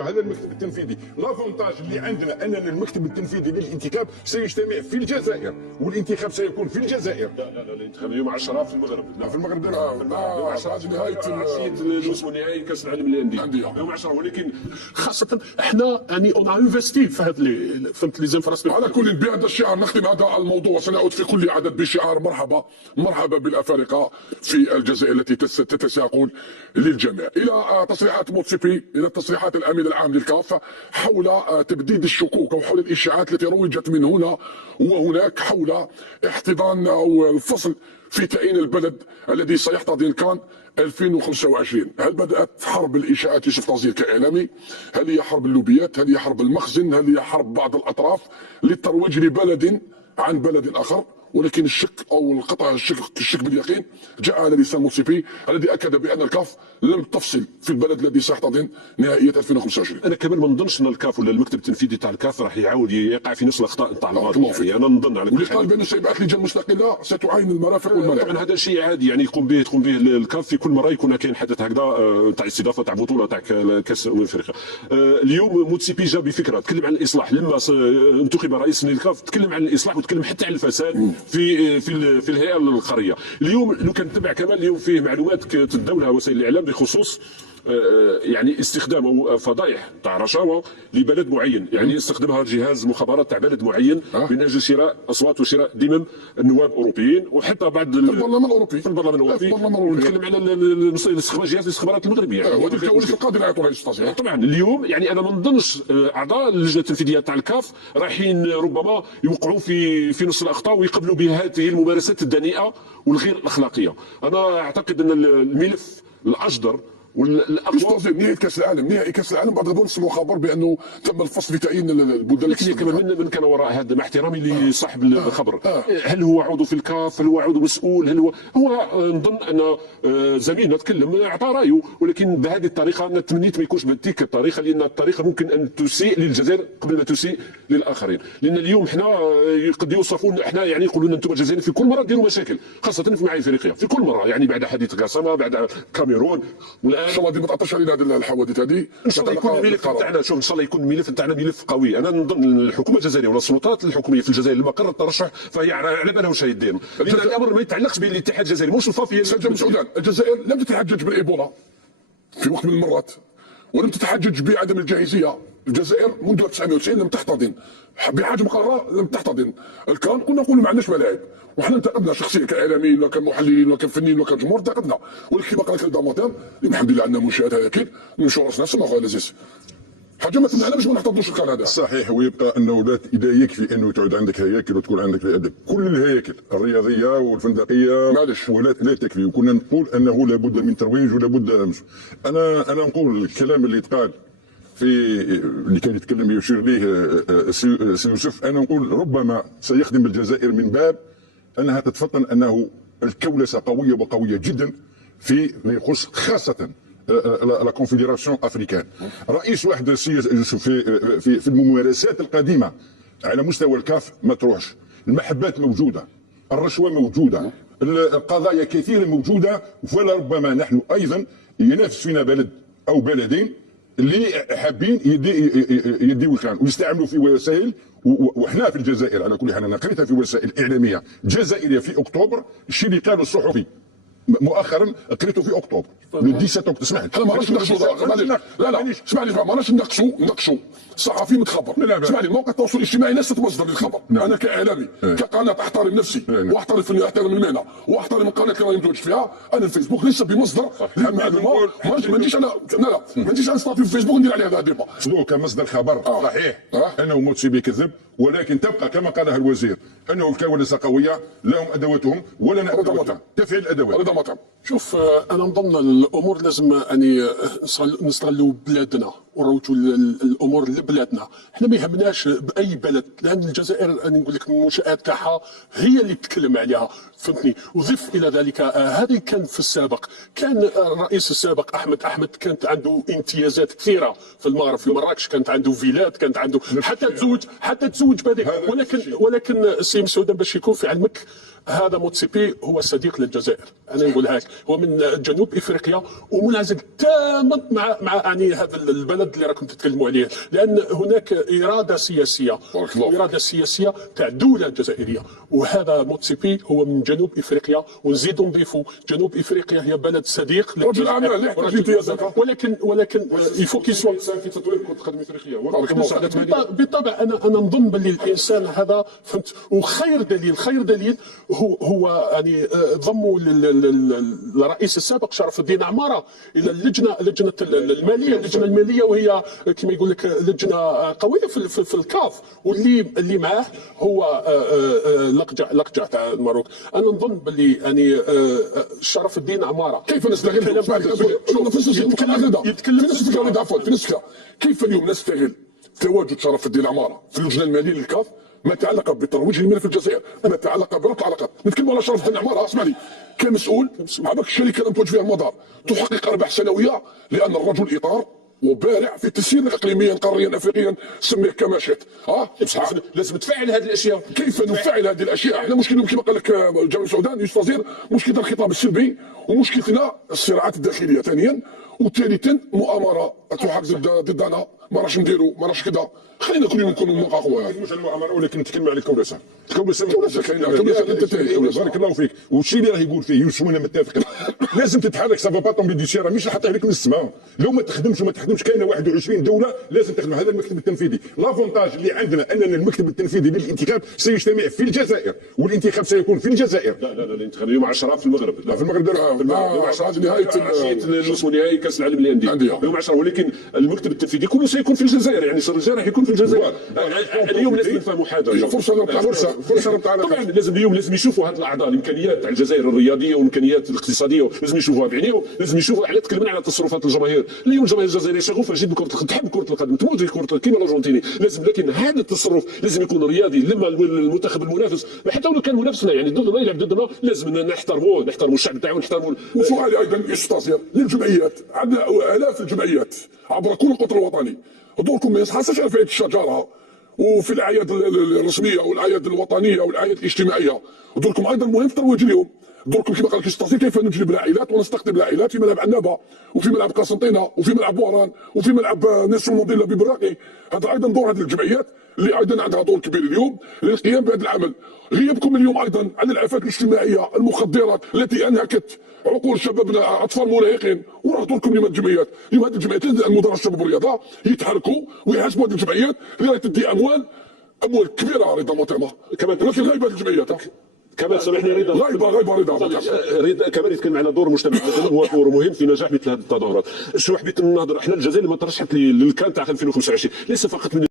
هذا المكتب التنفيذي لافونتاج اللي عندنا اننا المكتب التنفيذي للانتخاب سيجتمع في الجزائر والانتخاب سيكون في الجزائر. لا الانتخاب يوم 10 في المغرب. لا في المغرب يوم 10 هذه نهايه النصف نهائي كاس العالم للانديه يوم 10. ولكن خاصه احنا يعني اون انفستي في هذا فهمت لي زانفراستركتور. على كل بهذا الشعار نختم هذا الموضوع، وسنعود في كل عدد بشعار مرحبا بالافارقه في الجزائر التي تتساقون للجميع. الى تصريحات موتسيبي، الى تصريحات الامين العام للكاف حول تبديد الشكوك او حول الاشاعات التي روجت من هنا وهناك حول احتضان او الفصل في تعيين البلد الذي سيحتضن كان 2025. هل بدات حرب الاشاعات يوسف طازيل كاعلامي؟ هل هي حرب اللوبيات؟ هل هي حرب المخزن؟ هل هي حرب بعض الاطراف للترويج لبلد عن بلد اخر؟ ولكن الشك او القطع الشك باليقين جاء على لسان موتسيبي الذي اكد بان الكاف لم تفصل في البلد الذي سيحتضن نهائيه 2025. انا كمان ما نظنش ان الكاف ولا المكتب التنفيذي تاع الكاف راح يعاود يقع في نفس الاخطاء تاع الماضي. يعني انا نظن على واللي قال بانه سيبعث لجان مستقله ستعاين المرافق والملاعب. طبعا هذا شيء عادي يعني يقوم به الكاف في كل مره يكون كاين حدث هكذا تاع استضافه تاع بطوله تاع كاس افريقيا. اليوم موتسيبي جا بفكره تكلم عن الاصلاح. لما انتخب رئيس للكاف تكلم عن الاصلاح وتكلم حتى عن الفساد في الهيئه القريه. اليوم لو كان تبع كمان اليوم فيه معلومات تداولها وسائل الاعلام بخصوص يعني استخدام فضائح تاع رشاوى لبلد معين، يعني استخدمها جهاز مخابرات تاع بلد معين من اجل شراء اصوات وشراء دمم النواب الاوروبيين وحتى بعض البرلمان الاوروبي. نتكلم على استخدام جهاز الاستخبارات المغربيه. وهذه الكواليس القادره يعطوا رئيس التصحيح. طبعا اليوم يعني انا ما نظنش اعضاء اللجنه التنفيذيه تاع الكاف رايحين ربما يوقعوا في نص الاخطاء ويقبلوا بهذه الممارسات الدنيئه والغير الاخلاقيه. انا اعتقد ان الملف الاجدر والاقوى نهائي كاس العالم، نهائي كاس العالم بعد غضون نسمعوا خبر بانه تم الفصل في تعيين البلدان. لكن كمان من كان وراء هذا مع احترامي لصاحب الخبر هل هو عضو في الكاف؟ هل هو عضو مسؤول؟ هل هو نظن ان زميلنا تكلم اعطى رايه، ولكن بهذه الطريقه انا تمنيت ما يكونش بتلك الطريقه، لان الطريقه ممكن ان تسيء للجزائر قبل ما تسيء للاخرين. لان اليوم احنا قد يوصفون احنا يعني يقولون انتم الجزائريين في كل مره ديروا مشاكل خاصه في معايير افريقيا في كل مره، يعني بعد حديث قاسمه بعد كاميرون والان ان شاء الله ما تعطيش علينا هذه الحوادث هذه. ان شاء الله يكون الملف نتاعنا شوف ان شاء الله يكون الملف نتاعنا ملف قوي. انا نظن الحكومه الجزائريه ولا السلطات الحكوميه في الجزائر لما قررت الترشح فهي على بالها واش يديروا، لان الامر ما يتعلقش بالاتحاد الجزائري مش الفافيه. سيد مسعودان، الجزائر لم تتحجج بالايبولا في وقت من المرات ولم تتحجج بعدم الجاهزيه. الجزائر منذ 1990 لم تحتضن بحجم قاره، لم تحتضن الكان. كنا نقول ما عندناش ملاعب، وحنا انتقدنا شخصيا كاعلاميين وكمحللين وكفنيين وكجمهور انتقدنا، ولكن كما قال لك الداماتير الحمد لله عندنا منشات هياكل نمشوا راسنا سما خويا لزيز. حاجه ما تمنعنا باش ما نحتضنوش الكان هذا. صحيح، ويبقى انه لا اذا يكفي انه تعود عندك هياكل وتكون عندك كل الهياكل الرياضيه والفندقيه معلش ولا لا تكفي، وكنا نقول انه لابد من ترويج ولابد. انا نقول الكلام اللي يتقال في اللي كان يتكلم يشير ليه سي يوسف، انا نقول ربما سيخدم الجزائر من باب انها تتفطن انه الكولسه قويه وقويه جدا في ما يخص خاصه لا كونفدراسيون افريكان. رئيس واحد السي يوسف في الممارسات القديمه على مستوى الكاف ما تروحش، المحبات موجوده، الرشوه موجوده، القضايا كثيره موجوده، ولربما نحن ايضا ينافس فينا بلد او بلدين اللي حابين يديوا الكلام ويستعملوا في وسائل. وحنا في الجزائر على كل حال انا قريتها في وسائل اعلاميه جزائريه في اكتوبر، الشيء اللي قاله الصحفي مؤخرا قريته في اكتوبر لو 17 اكتوبر. اسمعني انا ما راناش نقصوا، لا اسمعني ما راناش نقصوا الصحفي متخبر. اسمعني موقع التواصل الاجتماعي ليست مصدر للخبر. انا كاعلامي كقناه احترم نفسي واحترم المهنه واحترم القناه اللي راني متواجد فيها. انا الفيسبوك ليس بمصدر للمعلومه. ما نجيش انا ما نجيش نستضيف في الفيسبوك ندير عليها هذا ديبا كمصدر خبر. صحيح انه موتسيبي كذب، ولكن تبقى كما قالها الوزير انه الكواليس قويه لهم ادواتهم ولنا ادواتهم تفعيل الادوات. شوف انا نظن الامور لازم يعني نستغلوا بلادنا ونروجوا الامور لبلادنا. احنا ما يهمناش باي بلد، لان الجزائر انا نقول لك المنشات تاعها هي اللي تتكلم عليها فهمتني. وضف الى ذلك هذه كان في السابق كان الرئيس السابق احمد كانت عنده امتيازات كثيره في المغرب، في مراكش كانت عنده فيلات، كانت عنده حتى تزوج بهذيك. ولكن سي مسعود باش يكون في علمك هذا موتسيبي هو صديق للجزائر، انا نقولها لك، هو من جنوب افريقيا ومنعزل تماما مع يعني هذا البلد اللي راكم تتكلموا عليه، لان هناك اراده سياسيه، اراده سياسيه تاع دوله جزائريه، وهذا موتسيبي هو من جنوب افريقيا. ونزيدوا نضيفوا جنوب افريقيا هي بلد صديق رجل اعمال لا يحتاج امتيازات، ولكن يفو كي سوا في تطوير كره القدم الافريقيه. بالطبع انا نظن باللي الانسان هذا فهمت. وخير دليل هو يعني ضموا الرئيس السابق شرف الدين عماره الى لجنه الماليه، وهي كما يقول لك لجنه قويه في الكاف، واللي معاه هو لقجع تاع المغرب. انا نظن باللي يعني شرف الدين عماره كيف نستغل كيف اليوم نستغل تواجد شرف الدين عماره في اللجنه الماليه للكاف ما يتعلق بترويج المال في الجزائر، ما يتعلق بربط العلاقات. نتكلم على شرف الدين عماره، اسمعني، كمسؤول عباك الشركه اللي تنتج فيها المدار تحقق ارباح سنويه، لان الرجل اطار وبارع في التسيير اقليميا قاريا افريقيا، سميه كما شئت. لازم تفعل هذه الاشياء. كيف نفعل هذه الاشياء؟ احنا مشكلنا كما قال لك جمال سعودان يوسف وزير، مشكلتنا الخطاب السلبي، ومشكلتنا الصراعات الداخليه ثانيا، وثالثا مؤامره تحاك ضدنا، ما راش نديروا، ما راش كذا. خلينا كل يوم نكونوا نلقى قوه. مش المؤامره، ولكن نتكلم على الكولسه. الكولسه كاينه، بارك الله فيك. والشيء اللي راه يقول فيه يوسف وانا متفق، لازم تتحرك. سافا با طومبي دي سيرا، مش حتى عليك من السماء. لو ما تخدمش وما تخدمش، كاينه 21 دوله لازم تخدم. هذا المكتب التنفيذي، لافونتاج اللي عندنا اننا المكتب التنفيذي للانتخاب سيجتمع في الجزائر، والانتخاب سيكون في الجزائر. لا الانتخاب يوم 10 في المغرب. لا في المغرب يوم 10 نهايه نهائي كاس العالم للانديه يوم 10، ولكن المكتب التنفيذي كله سيكون في الجزائر، يعني الجزائر راح يكون في الجزائر. اليوم لازم نفهموا حاجه، فرصه طبعا اليوم لازم يشوفوا هذه الاعضاء الامكانيات تاع الجزائر الرياضيه والامكانيات الاقتصاديه، لازم يشوفوها بعينيهم. لازم يشوفوا على تكلمنا على تصرفات الجماهير. اليوم الجماهير الجزائريه شغوفه جدا بكره القدم، تحب كره القدم، تموت في كره القدم كيما الارجنتيني. لازم، لكن هذا التصرف لازم يكون رياضي. لما المنتخب المنافس حتى لو كان منافسنا يعني ضدنا يلعب ضدنا، لازم نحترموه، نحترموا الشعب تاعو، نحترموا. وسؤالي ايضا يستاذر للجمعيات، عندنا الاف الجمعيات عبر كل القطر الوطني، دوركم ما يصحاش في عيد الشجره وفي الاعياد الرسميه والاعياد الوطنيه والاعياد الاجتماعيه، دوركم ايضا مهم في ترويج اليوم. دوركم كما قال الأستاذ كيف نجلب العائلات ونستقطب العائلات في ملعب عنابه وفي ملعب قسنطينه وفي ملعب بوهران وفي ملعب نيلسون مانديلا ببراقي. هذا ايضا دور هذه الجمعيات اللي ايضا عندها دور كبير اليوم للقيام بهذا العمل. غيابكم اليوم ايضا عن الافات الاجتماعيه، المخدرات التي انهكت عقول شبابنا، اطفال مراهقين، وراه دوركم اليوم الجمعيات. اليوم هذه الجمعيات المدراء الشباب والرياضه يتحركوا ويحاسبوا هذه الجمعيات اللي تدي اموال كبيره رضا مطعمه، ولكن غايبه الجمعيات. كمان سامحني رضا، غايبه رضا كمان يتكلم على دور المجتمع المدني، هو دور مهم في نجاح مثل هذه التظاهرات. شو حبيت نهضر، احنا الجزائر لما ترشحت للكان تاع 2025 ليس فقط من